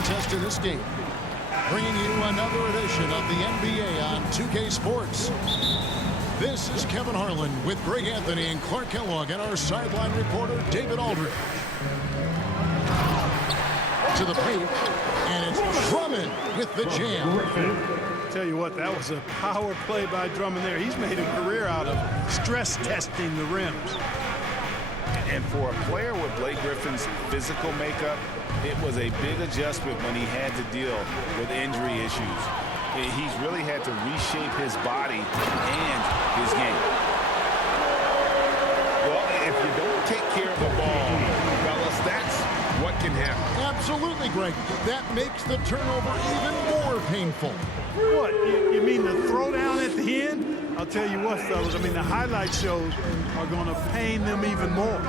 contest in this game. Bringing you another edition of the NBA on 2K Sports. This is Kevin Harlan with Greg Anthony and Clark Kellogg and our sideline reporter David Aldridge. To the paint, and it's Drummond with the jam. Tell you what, that was a power play by Drummond there. He's made a career out of stress testing the rims. And for a player with Blake Griffin's physical makeup, it was a big adjustment when he had to deal with injury issues. He's really had to reshape his body and his game. Well, if you don't take care of the ball, fellas, that's what can happen. Absolutely, Greg. That makes the turnover even more painful. What, you mean the throwdown at the end? I'll tell you what, fellas, I mean, the highlight shows are going to pain them even more.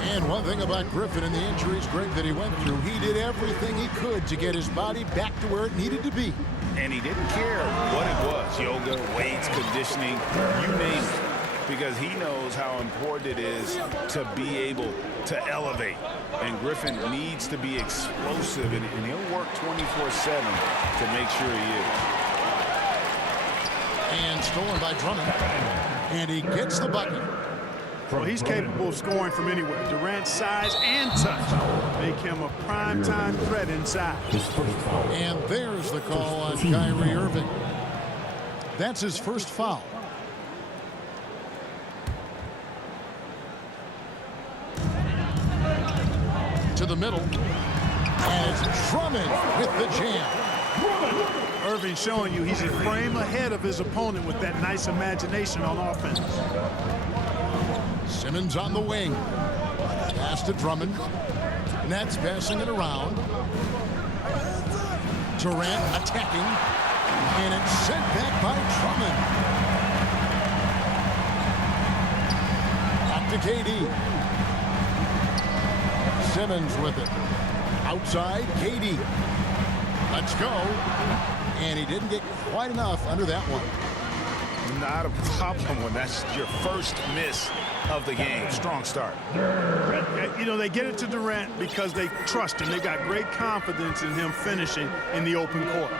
And one thing about Griffin and the injuries, Greg, that he went through, he did everything he could to get his body back to where it needed to be. And he didn't care what it was, yoga, weights, conditioning, you name it, because he knows how important it is to be able to elevate. And Griffin needs to be explosive, and he'll work 24/7 to make sure he is. And stolen by Drummond. And he gets the bucket. Well, he's capable of scoring from anywhere. Durant's size and touch make him a prime-time threat inside. And there's the call on Kyrie Irving. That's his first foul. To the middle. And it's Drummond with the jam. Irving showing you he's a frame ahead of his opponent with that nice imagination on offense. Simmons on the wing. Pass to Drummond. Nets passing it around. Durant attacking. And it's sent back by Drummond. Back to KD. Simmons with it. Outside, KD. Let's go. And he didn't get quite enough under that one. Not a problem when that's your first miss of the game. Strong start. You know, they get it to Durant because they trust him. They got great confidence in him finishing in the open court.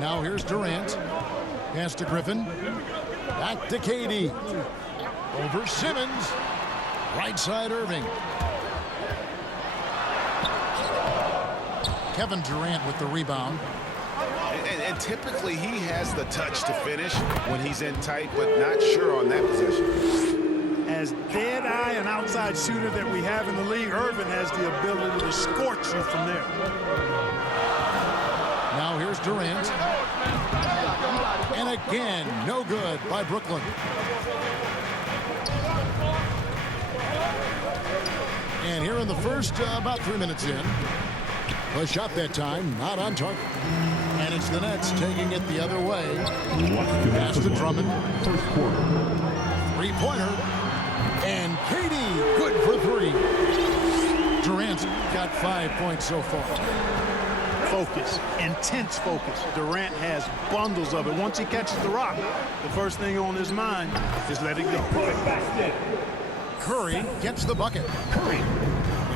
Now here's Durant. Pass to Griffin. Back to KD. Over Simmons. Right side Irving. Kevin Durant with the rebound. And typically he has the touch to finish when he's in tight, but not sure on that possession. As dead-eye and outside shooter that we have in the league, Irvin has the ability to scorch you from there. Now here's Durant. And again, no good by Brooklyn. And here in the first, about 3 minutes in. A shot that time, not on target. And it's the Nets taking it the other way. Pass to Drummond. First quarter. Three-pointer. And KD, good for three. Durant's got 5 points so far. Focus, intense focus. Durant has bundles of it. Once he catches the rock, the first thing on his mind is let it go. Curry gets the bucket. Curry.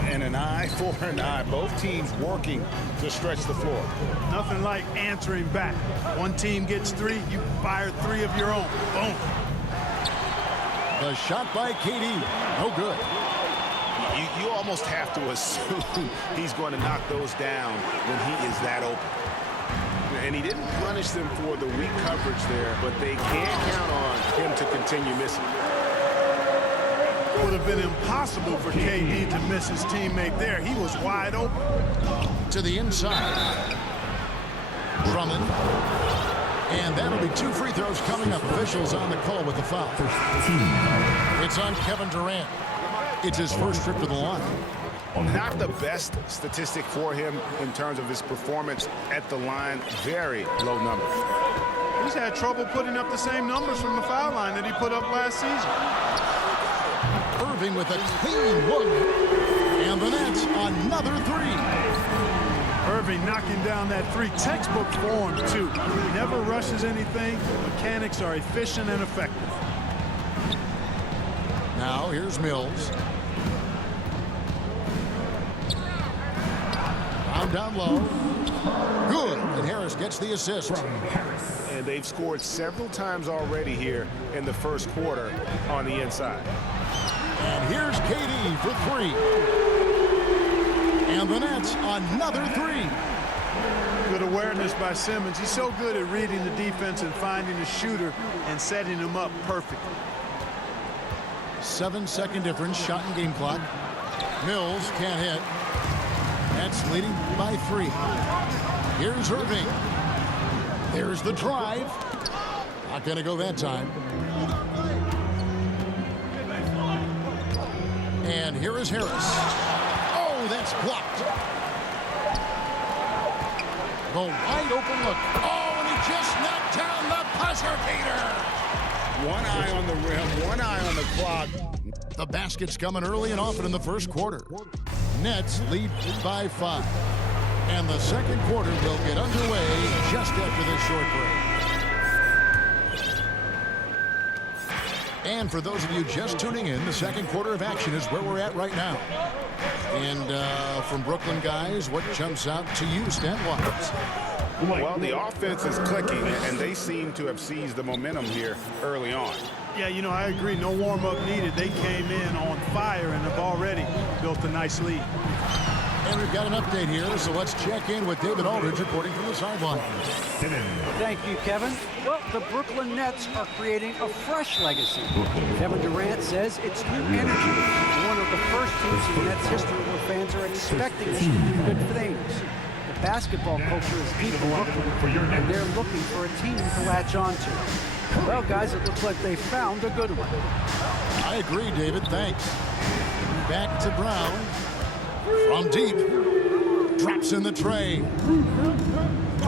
And an eye for an eye. Both teams working to stretch the floor. Nothing like answering back. One team gets three, you fire three of your own. Boom. The shot by KD. No good. You almost have to assume he's going to knock those down when he is that open. And he didn't punish them for the weak coverage there, but they can't count on him to continue missing. Would have been impossible for KD to miss his teammate there. He was wide open. To the inside. Drummond. And that'll be 2 free throws coming up. Officials on the call with the foul. It's on Kevin Durant. It's his first trip to the line. Not the best statistic for him in terms of his performance at the line. Very low number. He's had trouble putting up the same numbers from the foul line that he put up last season. Irving with a clean look. And the Nets, another three. Irving knocking down that three. Textbook form, too. Never rushes anything. Mechanics are efficient and effective. Now here's Mills. down low. Good. And Harris gets the assist. And they've scored several times already here in the first quarter on the inside. And here's KD for three. And the Nets another three. Good awareness by Simmons. He's so good at reading the defense and finding the shooter and setting him up perfectly. 7-second difference, shot and game clock. Mills can't hit. Nets leading by 3. Here's Irving. There's the drive. Not going to go that time. And here is Harris. Oh, that's blocked. The wide open look. Oh, and he just knocked down the buzzer beater. One eye on the rim, one eye on the clock. The basket's coming early and often in the first quarter. Nets lead by 5. And the second quarter will get underway just after this short break. And for those of you just tuning in, the second quarter of action is where we're at right now. And from Brooklyn guys, what jumps out to you, stat-wise? Well, the offense is clicking, and they seem to have seized the momentum here early on. Yeah, you know, I agree. No warm-up needed. They came in on fire and have already built a nice lead. And we've got an update here, so let's check in with David Aldridge reporting from the sideline. Thank you, Kevin. Well, the Brooklyn Nets are creating a fresh legacy. Kevin Durant says it's new energy. One of the first teams in Nets history where fans are expecting to do good things. The basketball culture is deep in Brooklyn, and they're looking for a team to latch on to. Well, guys, it looks like they found a good one. I agree, David. Thanks. Back to Brown. From deep. Drops in the tray.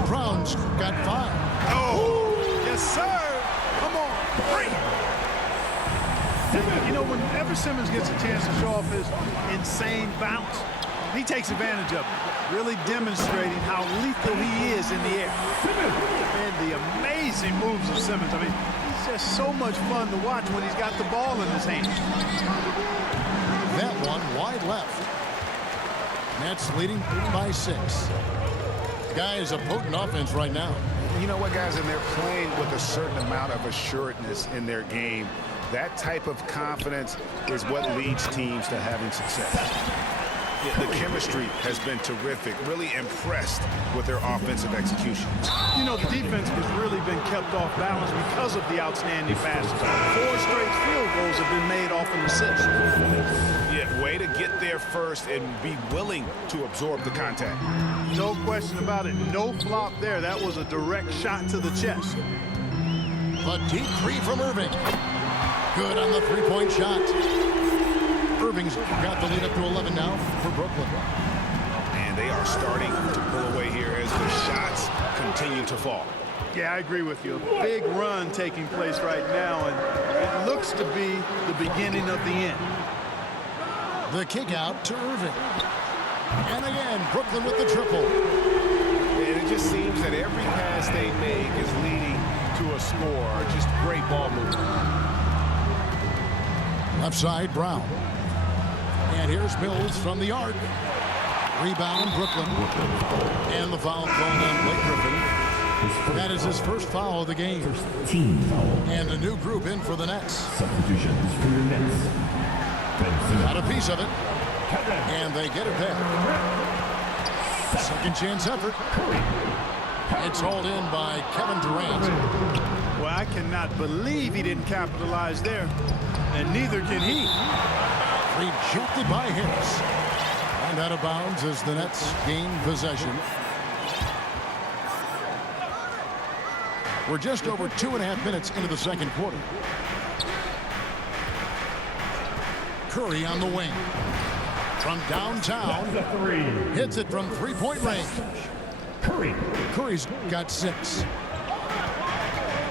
Brown's got 5. Oh, yes, sir. Come on. Bring. You know, whenever Simmons gets a chance to show off his insane bounce, he takes advantage of it, really demonstrating how lethal he is in the air. And the amazing moves of Simmons. I mean, he's just so much fun to watch when he's got the ball in his hand. That one wide left. Nets leading by 6. Guys, a potent offense right now. You know what, guys? And they're playing with a certain amount of assuredness in their game. That type of confidence is what leads teams to having success. The chemistry has been terrific. Really impressed with their offensive execution. You know, the defense has really been kept off balance because of the outstanding passes. 4 straight field goals have been made off an assist. Yeah, way to get there first and be willing to absorb the contact. No question about it. No flop there. That was a direct shot to the chest. A deep 3 from Irving. Good on the 3-point shot. Irving's got the lead up to 11 now for Brooklyn. And they are starting to pull away here as the shots continue to fall. Yeah, I agree with you. A big run taking place right now, and it looks to be the beginning of the end. The kick out to Irving. And again, Brooklyn with the triple. And it just seems that every pass they make is leading to a score. Just great ball movement. Left side, Brown. And here's Mills from the arc. Rebound, Brooklyn. And the foul called on Blake Griffin. That is his first foul of the game. And a new group in for the Nets. Substitutions for your Nets. Got a piece of it. And they get it back. Second chance effort. It's hauled in by Kevin Durant. Well, I cannot believe he didn't capitalize there. And neither can he. Rejected by Harris. And out of bounds as the Nets gain possession. We're just over 2.5 minutes into the second quarter. Curry on the wing. From downtown. Hits it from 3-point range. Curry's got 6.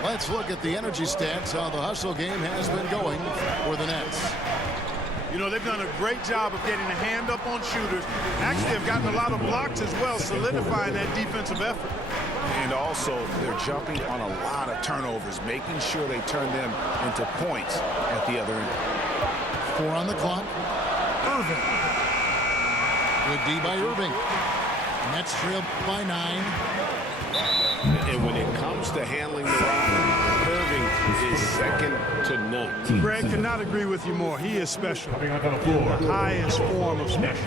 Let's look at the energy stats, how the hustle game has been going for the Nets. You know, they've done a great job of getting a hand up on shooters. Actually, they've gotten a lot of blocks as well, solidifying that defensive effort. And also, they're jumping on a lot of turnovers, making sure they turn them into points at the other end. 4 on the clock. Irving. Good D by Irving. Nets trail by 9. And when it comes to handling the rock, Irving is second to none. Greg cannot agree with you more. He is special. The highest form of special.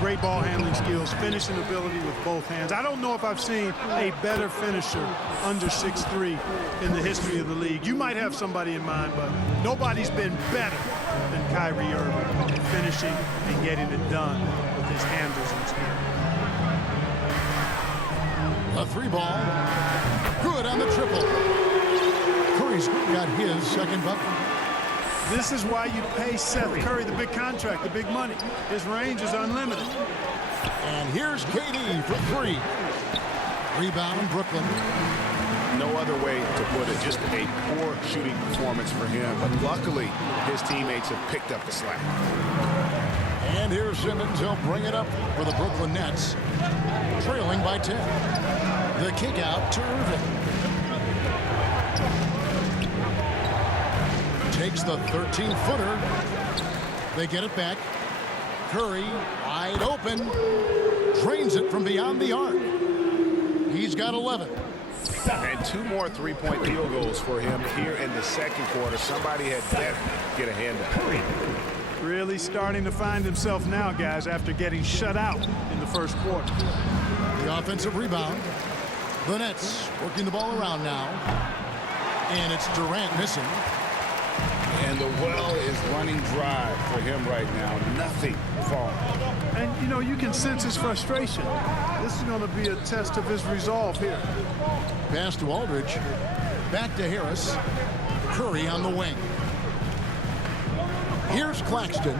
Great ball handling skills, finishing ability with both hands. I don't know if I've seen a better finisher under 6'3" in the history of the league. You might have somebody in mind, but nobody's been better than Kyrie Irving, finishing and getting it done with his handles and skill. A 3 ball. Good on the triple. Curry's got his second bucket. This is why you pay Seth Curry the big contract, the big money. His range is unlimited. And here's KD for 3. Rebound, Brooklyn. No other way to put it, just a poor shooting performance for him. But luckily, his teammates have picked up the slack. And here's Simmons. He'll bring it up for the Brooklyn Nets, trailing by 10. The kick out to Irving. Takes the 13-footer. They get it back. Curry wide open. Drains it from beyond the arc. He's got 11. And 2 more three-point field goals for him here in the second quarter. Somebody had better get a hand up. Really starting to find himself now, guys, after getting shut out in the first quarter. The offensive rebound. The Nets working the ball around now. And it's Durant missing. And the well is running dry for him right now. Nothing falling. And, you know, you can sense his frustration. This is going to be a test of his resolve here. Pass to Aldridge. Back to Harris. Curry on the wing. Here's Claxton.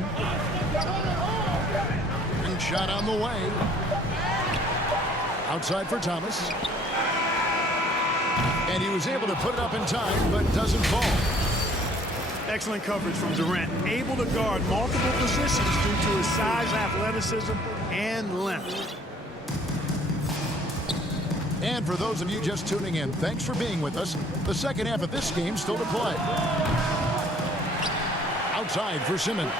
And shot on the way. Outside for Thomas. And he was able to put it up in time, but doesn't fall. Excellent coverage from Durant. Able to guard multiple positions due to his size, athleticism, and length. And for those of you just tuning in, thanks for being with us. The second half of this game still to play. Outside for Simmons.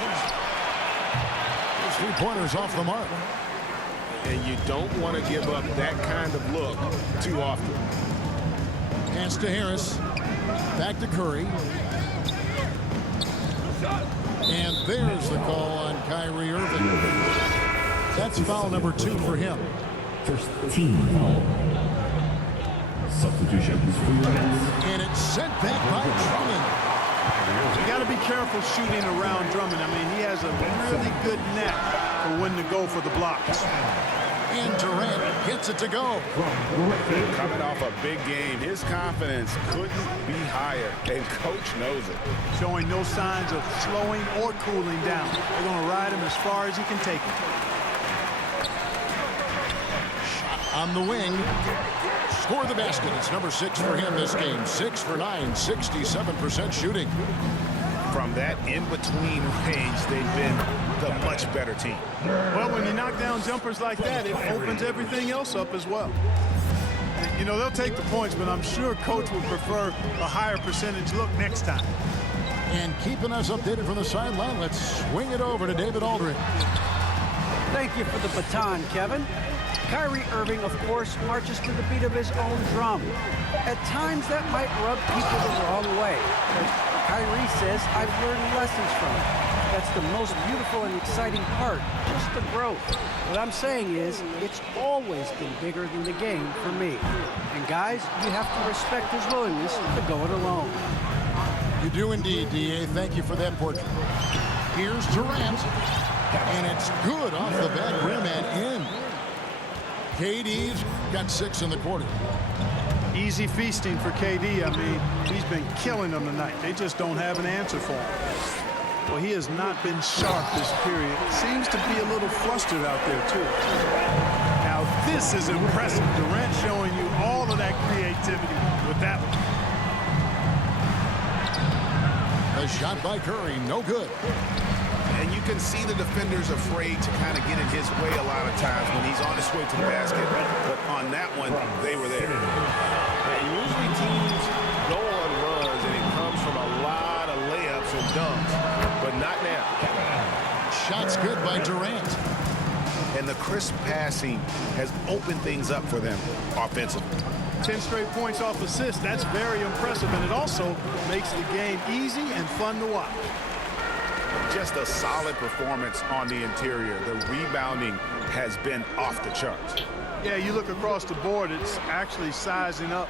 His 3-pointers off the mark. And you don't want to give up that kind of look too often. Pass to Harris. Back to Curry. And there's the call on Kyrie Irving. That's foul number 2 for him. First team foul. Substitutions for your Nets. And it's sent back by Drummond. You got to be careful shooting around Drummond. I mean, he has a really good net for when to go for the blocks. And Durant gets it to go. Coming off a big game, his confidence couldn't be higher, and coach knows it. Showing no signs of slowing or cooling down. They're going to ride him as far as he can take him. Shot on the wing. Score the basket. It's number 6 for him this game. 6 for 9, 67% shooting. From that in-between range, they've been the much better team. Well, when you knock down jumpers like that, it opens everything else up as well. You know, they'll take the points, but I'm sure coach would prefer a higher percentage look next time. And keeping us updated from the sideline, let's swing it over to David Aldridge. Thank you for the baton, Kevin. Kyrie Irving, of course, marches to the beat of his own drum. At times, that might rub people the wrong way. But Kyrie says, I've learned lessons from it. That's the most beautiful and exciting part, just the growth. What I'm saying is, it's always been bigger than the game for me. And guys, you have to respect his willingness to go it alone. You do indeed, D.A. Thank you for that portrait. Here's Durant. And it's good off the back rim and in. KD's got 6 in the quarter. Easy feasting for KD. I mean, he's been killing them tonight. They just don't have an answer for him. Well, he has not been sharp this period. Seems to be a little flustered out there, too. Now, this is impressive. Durant showing you all of that creativity with that one. A shot by Curry, no good. And you can see the defenders afraid to kind of get in his way a lot of times when he's on his way to the basket. But on that one, they were there. And usually teams go on runs, and it comes from a lot of layups and dunks. But not now. Shot's good by Durant. and the crisp passing has opened things up for them offensively. 10 straight points off assists. That's very impressive, and it also makes the game easy and fun to watch. Just a solid performance on the interior. The rebounding has been off the charts. Yeah, you look across the board, it's actually sizing up,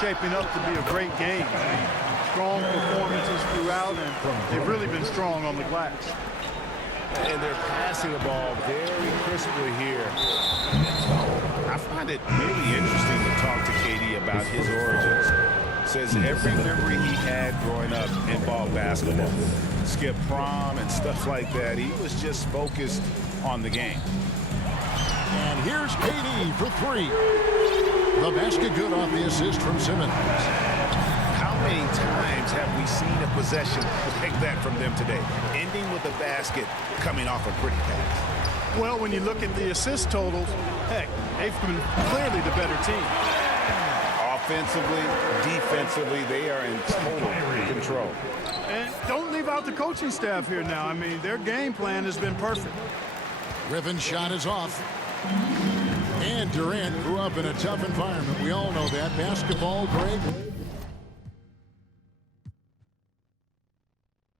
shaping up to be a great game. I mean, strong performances throughout, and they've really been strong on the glass. And they're passing the ball very crisply here. I find it really interesting to talk to KD about his origins. Says every memory he had growing up involved basketball. Skip prom and stuff like that. He was just focused on the game. And here's KD for three. The basket good off the assist from Simmons. How many times have we seen a possession like that from them today? Ending with a basket coming off a pretty pass. Well, when you look at the assist totals, heck, they've been clearly the better team. Offensively, defensively, they are in total control. And don't leave out the coaching staff here now. I mean, their game plan has been perfect. Griffin's shot is off. And Durant grew up in a tough environment. We all know that. Basketball, Greg.